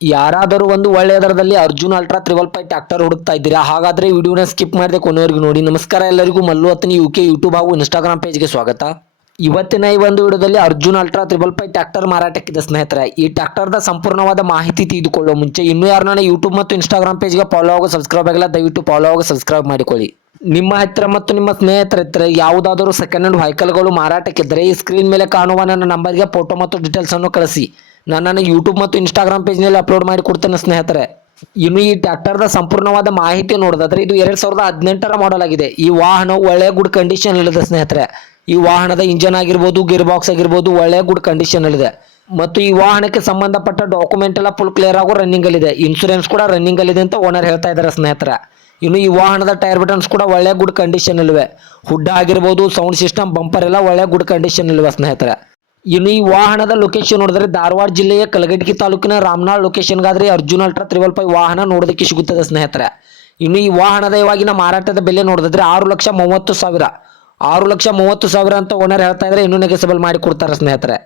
ಯಾರಾದರೂ ಒಂದು ಒಳ್ಳೆಯ ದರದಲ್ಲಿ ಅರ್ಜುನ್ ಅಲ್ಟ್ರಾ 555 ಟ್ರ್ಯಾಕ್ಟರ್ ಹುಡುಕ್ತಾ ಇದ್ದೀರಾ? ಹಾಗಾದ್ರೆ ವಿಡಿಯೋನ ಸ್ಕಿಪ್ ಮಾಡದೆ ಕೊನೆವರೆಗೂ ನೋಡಿ. ನಮಸ್ಕಾರ ಎಲ್ಲರಿಗೂ, ಮಲ್ಲು ಹತ್ತನಿ ಯುಕೆ ಯೂಟ್ಯೂಬ್ ಹಾಗೂ ಇನ್ಸ್ಟಾಗ್ರಾಮ್ ಪೇಜ್ಗೆ ಸ್ವಾಗತ. ಇವತ್ತಿನ ಈ ಒಂದು ವಿಡಿಯೋದಲ್ಲಿ ಅರ್ಜುನ್ ಅಲ್ಟ್ರಾ 555 ಟ್ರ್ಯಾಕ್ಟರ್ ಮಾರಾಟಕ್ಕಿದೆ ಸ್ನೇಹಿತರೆ. ಈ ಟ್ರ್ಯಾಕ್ಟರ್ದ ಸಂಪೂರ್ಣವಾದ ಮಾಹಿತಿ ತಿಳಿದುಕೊಳ್ಳುವ ಮುಂಚೆ ಇನ್ನೂ ಯಾರನ್ನ ಯೂಟ್ಯೂಬ್ ಮತ್ತು ಇನ್ಸ್ಟಾಗ್ರಾಮ್ ಪೇಜ್ಗೆ ಫಾಲೋ ಆಗೋ ಸಬ್ಸ್ಕ್ರೈಬ್ ಆಗಿಲ್ಲ, ದಯವಿಟ್ಟು ಫಾಲೋ ಆಗೋ ಸಬ್ಸ್ಕ್ರೈಬ್ ಮಾಡಿಕೊಳ್ಳಿ. ನಿಮ್ಮ ಹತ್ತಿರ ಮತ್ತು ನಿಮ್ಮ ಸ್ನೇಹಿತರ ಹತ್ತಿರ ಯಾವುದಾದರೂ ಸೆಕೆಂಡ್ ಹ್ಯಾಂಡ್ ವೆಹಿಕಲ್ಗಳು ಮಾರಾಟಕ್ಕಿದ್ದರೆ ಈ ಸ್ಕ್ರೀನ್ ಮೇಲೆ ಕಾಣುವ ನನ್ನ ನಂಬರ್ಗೆ ಫೋಟೋ ಮತ್ತು ಡೀಟೇಲ್ಸ್ ಅನ್ನು ಕಳಿಸಿ. ನಾನು ಯೂಟ್ಯೂಬ್ ಮತ್ತು ಇನ್ಸ್ಟಾಗ್ರಾಮ್ ಪೇಜ್ನಲ್ಲಿ ಅಪ್ಲೋಡ್ ಮಾಡಿ ಕೊಡ್ತೇನೆ ಸ್ನೇಹಿತರೆ. ಇನ್ನು ಈ ಟ್ರ್ಯಾಕ್ಟರ್ದ ಸಂಪೂರ್ಣವಾದ ಮಾಹಿತಿ ನೋಡೋದಾದ್ರೆ ಇದು 2018ರ ಮಾಡೆಲ್ ಆಗಿದೆ. ಈ ವಾಹನ ಒಳ್ಳೆಯ ಗುಡ್ ಕಂಡೀಷನ್ ಇಲ್ಲಿದೆ ಸ್ನೇಹಿತರೆ. ಈ ವಾಹನದ ಇಂಜನ್ ಆಗಿರ್ಬೋದು, ಗೇರ್ ಬಾಕ್ಸ್ ಆಗಿರ್ಬೋದು ಒಳ್ಳೆಯ ಗುಡ್ ಕಂಡೀಷನ್ ಅಲ್ಲಿದೆ. ಮತ್ತು ಈ ವಾಹನಕ್ಕೆ ಸಂಬಂಧಪಟ್ಟ ಡಾಕ್ಯುಮೆಂಟ್ ಎಲ್ಲ ಫುಲ್ ಕ್ಲಿಯರ್ ಆಗೋ ರನ್ನಿಂಗ್ ಅಲ್ಲಿದೆ. ಇನ್ಸೂರೆನ್ಸ್ ಕೂಡ ರನ್ನಿಂಗ್ ಅಲ್ಲಿದೆ ಅಂತ ಓನರ್ ಹೇಳ್ತಾ ಇದ್ದಾರೆ ಸ್ನೇಹಿತರೆ. ಇನ್ನು ಈ ವಾಹನದ ಟೈರ್ ಬಟನ್ಸ್ ಕೂಡ ಒಳ್ಳೆ ಗುಡ್ ಕಂಡೀಷನ್ ಇಲ್ವೆ. ಹುಡ್ಡ ಆಗಿರ್ಬೋದು, ಸೌಂಡ್ ಸಿಸ್ಟಮ್, ಬಂಪರ್ ಎಲ್ಲ ಒಳ್ಳೆ ಗುಡ್ ಕಂಡೀಷನ್ ಇಲ್ವೆ ಸ್ನೇಹಿತರೆ. ಇನ್ನು ಈ ವಾಹನದ ಲೊಕೇಶನ್ ನೋಡಿದ್ರೆ ಧಾರವಾಡ ಜಿಲ್ಲೆಯ ಕಲಘಟಗಿ ತಾಲೂಕಿನ ರಾಮನಾಳ್ ಲೊಕೇಶನ್ಗಾದ್ರೆ ಅರ್ಜುನ್ ಅಲ್ಟ್ರಾ 555 ವಾಹನ ನೋಡೋದಕ್ಕೆ ಸಿಗುತ್ತದೆ ಸ್ನೇಹಿತರೆ. ಇನ್ನು ಈ ವಾಹನದ ಇವಾಗಿನ ಮಾರಾಟದ ಬೆಲೆ ನೋಡಿದ್ರೆ 6,30,000 6,30,000 ಅಂತ ಓನರ್ ಹೇಳ್ತಾ ಇದ್ರೆ ಇನ್ನೂ ನೆಗೆಸಬಲ್ ಮಾಡಿ ಕೊಡ್ತಾರೆ ಸ್ನೇಹಿತರೆ.